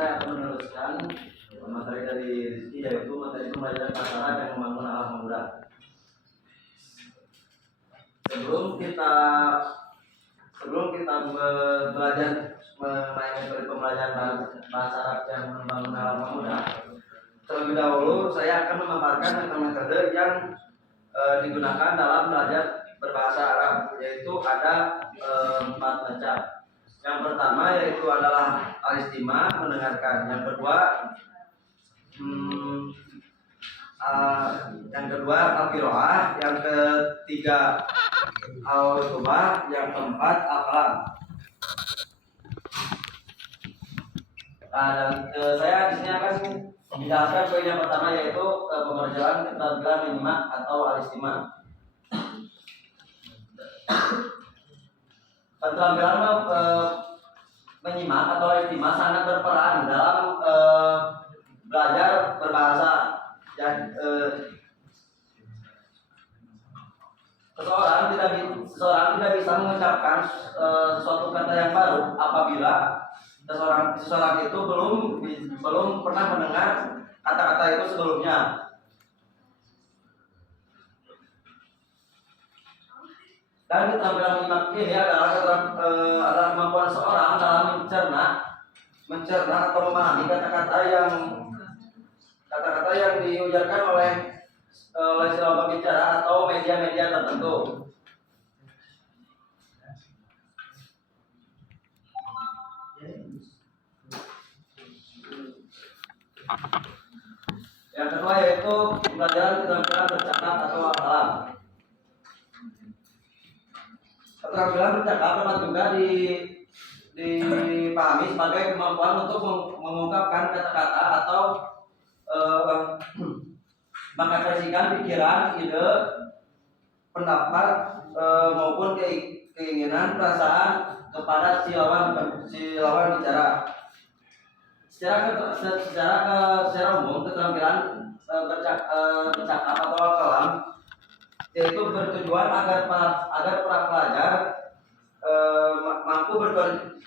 saya akan meneruskan materi dari Rizky, yaitu materi pembelajaran bahasa Arab yang membangun alam muda. Sebelum kita belajar mengenai metode pembelajaran bahasa Arab yang membangun alam muda, terlebih dahulu saya akan memaparkan metode yang digunakan dalam belajar berbahasa Arab, yaitu ada 4 macam. Yang pertama yaitu adalah al-istima', mendengarkan. Yang kedua al-qiraah. Yang ketiga al-khutbah. Yang keempat al-kalam. Dan saya di sini akan menjelaskan poin yang pertama, yaitu pembelajaran keterampilan menyimak atau al-istima'. Keterampilan menyimak atau al-istima' sangat berperan dalam belajar berbahasa. Dan seseorang tidak bisa mengucapkan suatu kata yang baru apabila seseorang itu belum pernah mendengar kata-kata itu sebelumnya. Dan keterampilan menyimak ini adalah kemampuan seorang dalam mencerna atau memahami kata-kata yang diucapkan oleh si lawan bicara atau media-media tertentu. Yang kedua yaitu pembelajaran keterampilan bercakap atau al-kalam. Keterampilan bercakap dapat juga dipahami sebagai kemampuan untuk mengungkapkan kata-kata atau mengekspresikan pikiran, ide, pendapat maupun keinginan, perasaan kepada si lawan bicara. Secara umum keterampilan bercakap atau al-kalam yaitu bertujuan agar para pelajar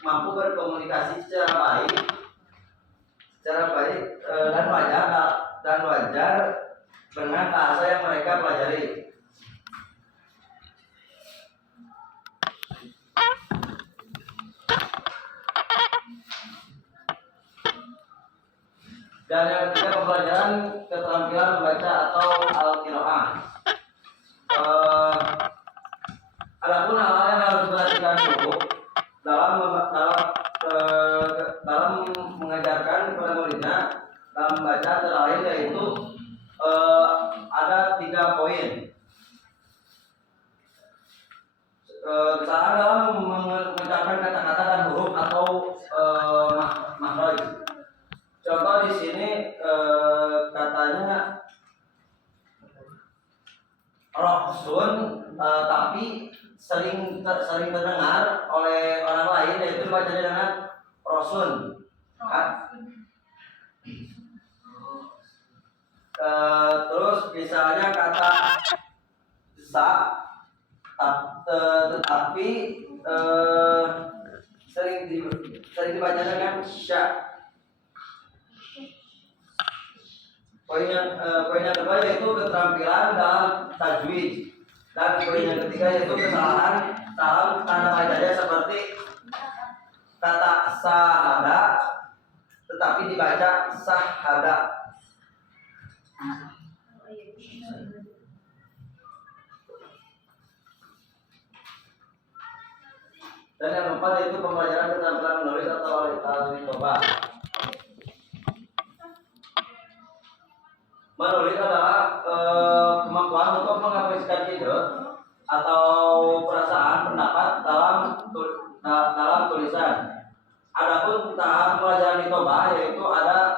mampu berkomunikasi secara baik dan wajar dengan bahasa yang mereka pelajari. Dan yang ketiga pembelajaran keterampilan membaca atau al-qiraah. Adapun hal-hal yang harus diperhatikan dulu dalam mengajarkan kepada muridnya dalam membaca antara lain yaitu ada 3 poin. Kesalahan dalam mengucapkan kata-kata dan huruf atau makhraj. Contoh di sini katanya rohsun, tapi sering terdengar oleh orang lain, yaitu bacanya dengan rosun. Terus misalnya kata sa, tetapi sering dibaca dengan sya. Poin yang kedua yaitu keterampilan dalam tajwid, dan poin yang ketiga yaitu kesalahan dalam tanda bacanya seperti kata sahada tetapi dibaca sahada. Dan yang keempat yaitu pembelajaran keterampilan menulis atau al-kitobah. Menulis adalah kemampuan untuk mengekspresikan ide atau perasaan, pendapat dalam tulisan. Adapun tahap pembelajaran kitobah yaitu ada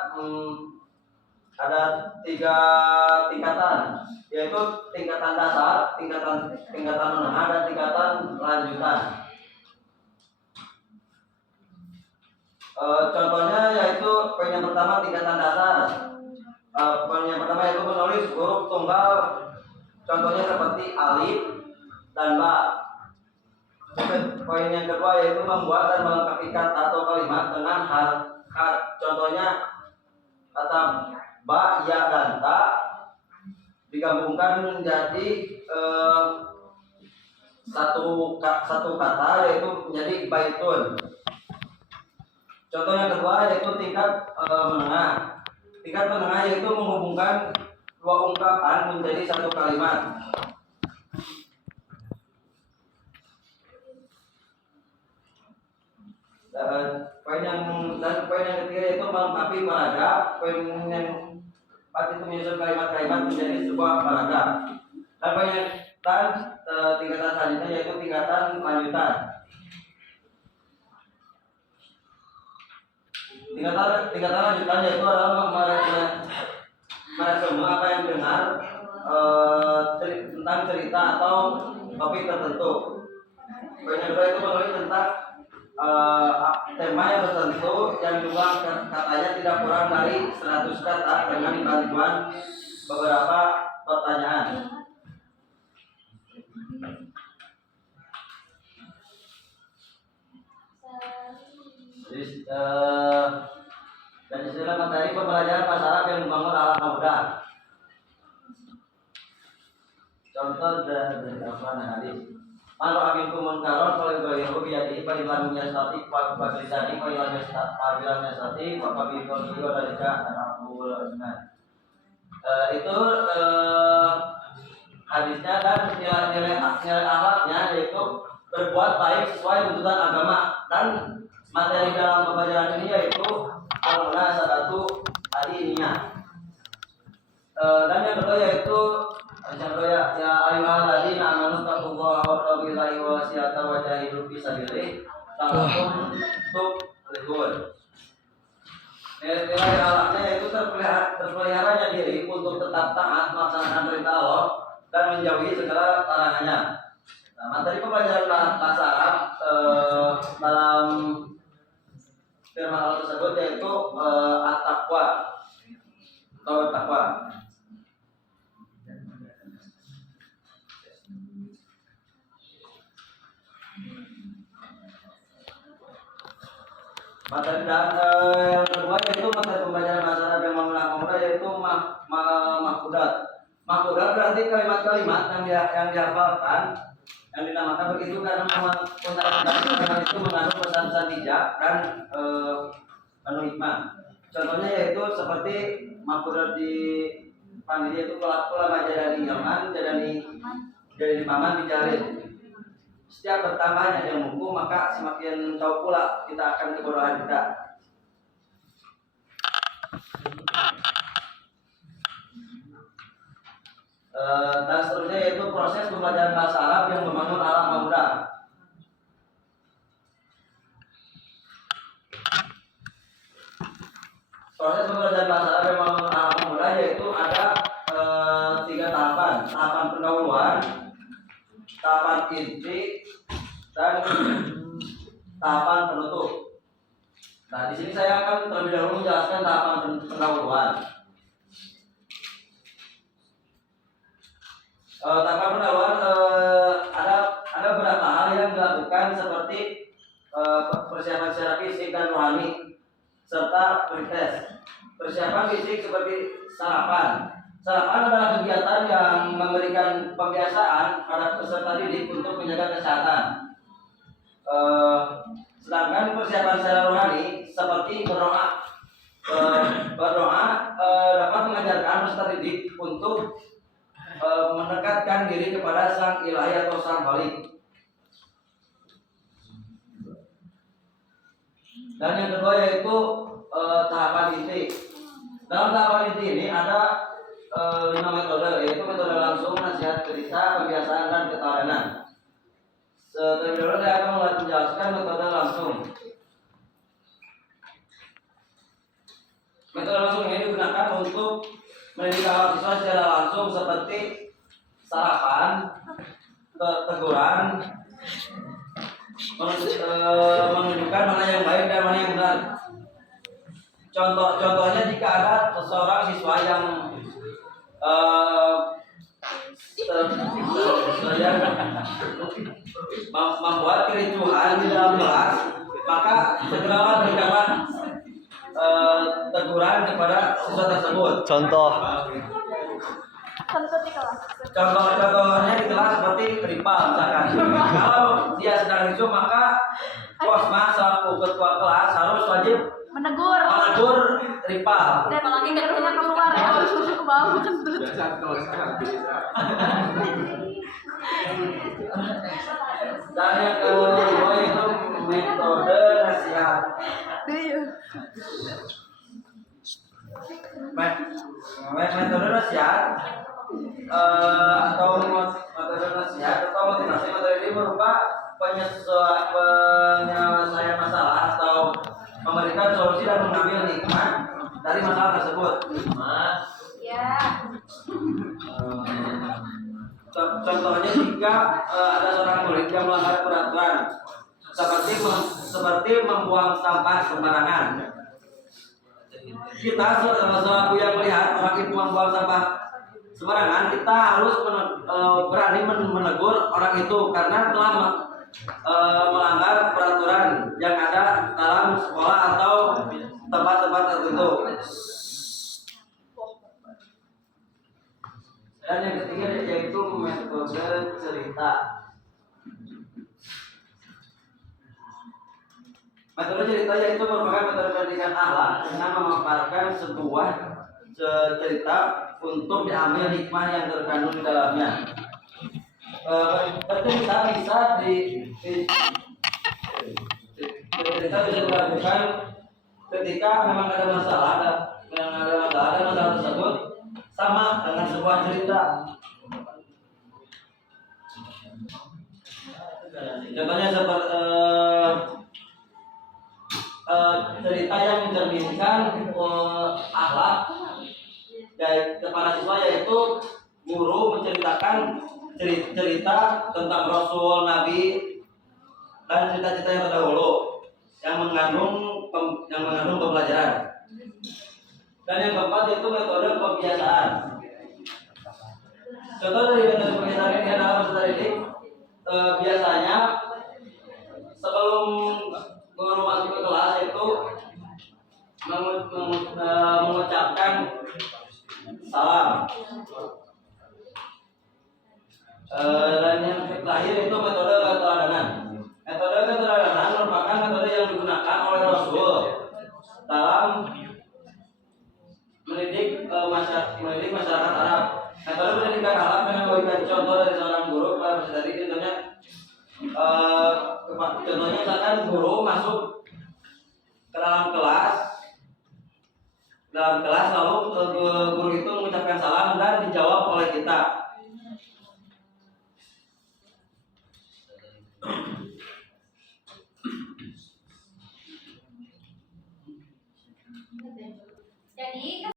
3 tingkatan, yaitu tingkatan dasar, tingkatan menengah, dan tingkatan lanjutan. Contohnya yaitu poin yang pertama tingkatan dasar. Poin yang pertama yaitu menulis huruf tunggal, contohnya seperti alif dan ba. Poin yang kedua yaitu membuat dan melengkapi kata atau kalimat dengan Contohnya kata ba, ya, dan ta digabungkan menjadi satu kata, yaitu menjadi baitun. Contoh yang kedua yaitu tingkat menengah. Tingkat menengah yaitu menghubungkan dua ungkapan menjadi satu kalimat. Poin yang ketiga yaitu melengkapi paragraf. Poin yang empat itu menyusun kalimat-kalimat menjadi sebuah paragraf. Dan poin yang tingkatan selanjutnya yaitu tingkatan lanjutan. Tingkatan lanjutan yaitu adalah meresume apa yang didengar tentang cerita atau topik tertentu. Poin yang kedua itu menulis tentang tema yang tertentu yang jumlah katanya tidak kurang dari 100 kata dengan bantuan beberapa pertanyaan. Dan istilah materi pembelajaran bahasa Arab yang membangun alam mudah. Contoh dari Al-Quran hadis. Kalau amin kumunkaron kalau goyro biyadi pailan yasati pabilisani pailan yasati papabilkon itu dari Arabul Iman. Itu hadisnya dan nilai akhlaknya yaitu berbuat baik sesuai tuntutan agama, dan materi dalam pembelajaran ini yaitu al-munasadatu adiniyah. Dan yang kedua yaitu ya ayyuhalladzina amanu taqullaha wa taqullaha wa siyata wa jahidu fi sabilillah ta'akum tuflihun. Nilai akhlaknya yaitu terpeliharanya diri untuk tetap taat melaksanakan perintah Allah dan menjauhi segala larangannya. Nah, materi pembelajaran bahasa Arab dalam firman Allah tersebut yaitu at-taqwa atau takwa. Materi yang kedua yaitu materi pembelajaran bahasa Arab yang mudah yaitu mahfudat. Mahfudat berarti kalimat-kalimat yang dihafalkan, yang dinamakan begitu karena kalimat itu mengandung pesan-pesan bijak dan penuh hikmah. Contohnya yaitu seperti mahfudat di pandiri itu pola jadani Yaman, jadani paman dijalin. Setiap bertambahnya ilmuku maka semakin tahu pula kita akan kebodohan kita. Dan seterusnya yaitu proses pembelajaran bahasa Arab yang membangun alam mudah. Proses pembelajaran bahasa Arab yang membangun alam mudah yaitu ada 3 tahapan. Tahapan pendahuluan, tahapan inti, dan tahapan penutup. Nah, di sini saya akan terlebih dahulu menjelaskan tahapan pendahuluan. Tahapan pendahuluan ada beberapa hal yang dilakukan seperti persiapan secara fisik dan rohani serta pretest. Persiapan fisik seperti sarapan. Sarapan adalah kegiatan yang memberikan pembiasaan pada peserta didik untuk menjaga kesehatan. Sedangkan persiapan secara rohani seperti berdoa dapat mengajarkan peserta didik untuk mendekatkan diri kepada sang ilahi atau sang khalik. Dan yang kedua yaitu tahapan inti. Dalam tahapan inti ini ada 5 metode, yaitu metode langsung, nasihat, cerita, pembiasaan, dan ketelatenan. Terlebih dahulu saya akan mulai menjelaskan metode langsung. Metode langsung ini digunakan untuk mendidik siswa secara langsung seperti sarapan, teguran, menunjukkan mana yang baik dan mana yang benar. Contohnya jika ada seseorang siswa yang membuat kericuhan di dalam kelas, maka segeralah berikanlah tersebut. Contoh. Contohnya di kelas seperti rival misalkan. Kalau dia sedang risu maka Kosma selaku ketua kelas harus wajib menegur rival. dan apalagi keluar keluar ya ke bawah kentut. Dan yang kedua itu metode nasihat. Metode nasihat atau metode nasihat atau motivasi materi ini berupa penyelesaian masalah atau memberikan solusi dan mengambil hikmah dari masalah tersebut. Ya. Contohnya jika ada seorang murid yang melanggar peraturan seperti membuang sampah sembarangan, kita selaku yang melihat orang itu membuang sampah sembarangan, kita harus berani menegur orang itu karena telah melanggar peraturan yang ada dalam sekolah atau tempat-tempat tertentu. Dan yang ketiga yaitu metode cerita. Metode cerita yaitu merupakan metode pendidikan akhlak dengan memaparkan sebuah cerita untuk diambil hikmah yang terkandung di dalamnya. Cerita bisa dilakukan ketika memang ada masalah tersebut sama dengan sebuah cerita. Contohnya seperti cerita yang mencerminkan akhlak dari para siswa, yaitu guru menceritakan cerita tentang Rasul, Nabi, dan cerita-cerita yang terdahulu yang mengandung pembelajaran. Dan yang keempat yaitu metode pembiasaan. Contoh dari metode pembiasaan ini adalah peserta didik biasanya sebelum guru masuk ke kelas itu mengucapkan salam. Dan yang terakhir itu metode keteladanan. Metode keteladanan merupakan metode yang digunakan oleh Rasul dalam mendidik masyarakat Arab. Metode pendidikan Arab dengan memberikan contoh dari seorang guru kepada peserta didik. Contohnya misalkan guru masuk ke dalam kelas lalu guru itu mengucapkan salam dan dijawab oleh kita. Jadi